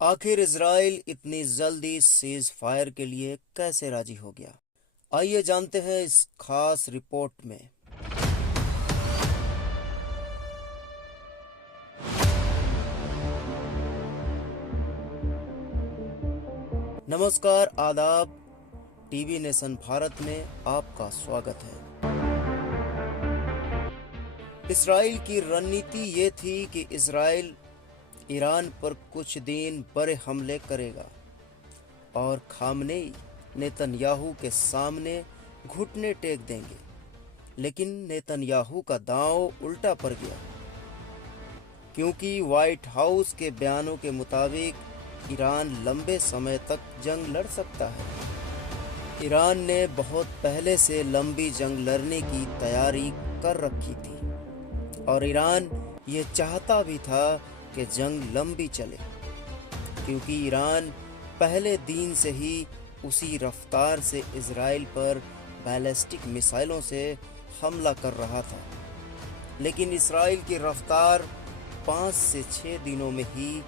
आखिर इजराइल इतनी जल्दी सीज फायर के लिए कैसे राजी हो गया? आइए जानते हैं इस खास रिपोर्ट में। नमस्कार, आदाब। टीवी नेशन भारत में आपका स्वागत है। इजराइल की रणनीति ये थी कि इजराइल ईरान पर कुछ दिन बड़े हमले करेगा और खामनेई नेतन्याहू के सामने घुटने टेक देंगे। लेकिन नेतन्याहू का दांव उल्टा पड़ गया, क्योंकि व्हाइट हाउस के बयानों के मुताबिक ईरान लंबे समय तक जंग लड़ सकता है। ईरान ने बहुत पहले से लंबी जंग लड़ने की तैयारी कर रखी थी और ईरान ये चाहता भी था कि जंग लंबी चले, क्योंकि ईरान पहले दिन से ही उसी रफ्तार से इजराइल पर बैलिस्टिक मिसाइलों से हमला कर रहा था। लेकिन इजराइल की रफ्तार 5 से 6 दिनों में ही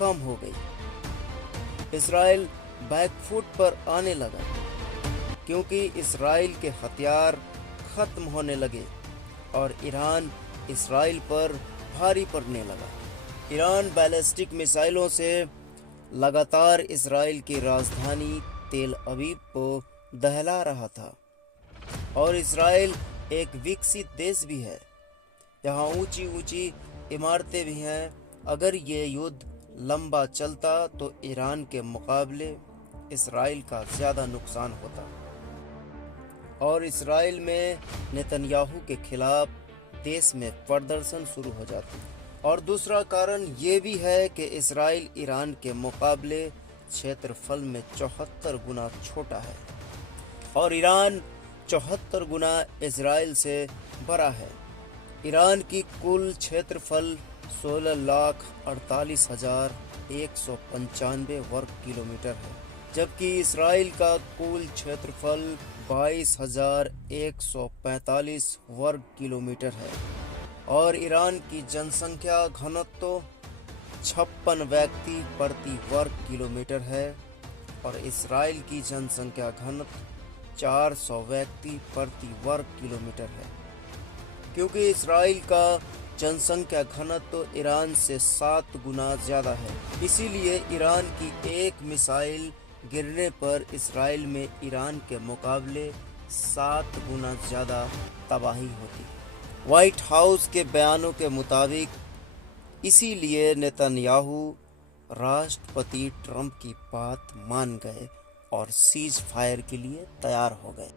कम हो गई। इजराइल बैकफुट पर आने लगा, क्योंकि इजराइल के हथियार खत्म होने लगे और ईरान इजराइल पर भारी पड़ने लगा। ईरान बैलिस्टिक मिसाइलों से लगातार इजराइल की राजधानी तेल अवीव को दहला रहा था। और इजराइल एक विकसित देश भी है, यहाँ ऊंची ऊंची इमारतें भी हैं। अगर ये युद्ध लंबा चलता तो ईरान के मुकाबले इजराइल का ज़्यादा नुकसान होता और इजराइल में नेतन्याहू के खिलाफ देश में प्रदर्शन शुरू हो जाते। और दूसरा कारण ये भी है कि इजराइल ईरान के मुकाबले क्षेत्रफल में 74 गुना छोटा है और ईरान 74 गुना इजराइल से बड़ा है। ईरान की कुल क्षेत्रफल 16,48,195 वर्ग किलोमीटर है, जबकि इजराइल का कुल क्षेत्रफल 22,145 वर्ग किलोमीटर है। और ईरान की जनसंख्या घनत्व 56 व्यक्ति प्रति वर्ग किलोमीटर है और इजराइल की जनसंख्या घनत्व 400 व्यक्ति प्रति वर्ग किलोमीटर है। क्योंकि इजराइल का जनसंख्या घनत्व ईरान से 7 गुना ज़्यादा है, इसीलिए ईरान की एक मिसाइल गिरने पर इजराइल में ईरान के मुकाबले 7 गुना ज़्यादा तबाही होती है। व्हाइट हाउस के बयानों के मुताबिक इसीलिए नेतन्याहू राष्ट्रपति ट्रंप की बात मान गए और सीज फायर के लिए तैयार हो गए।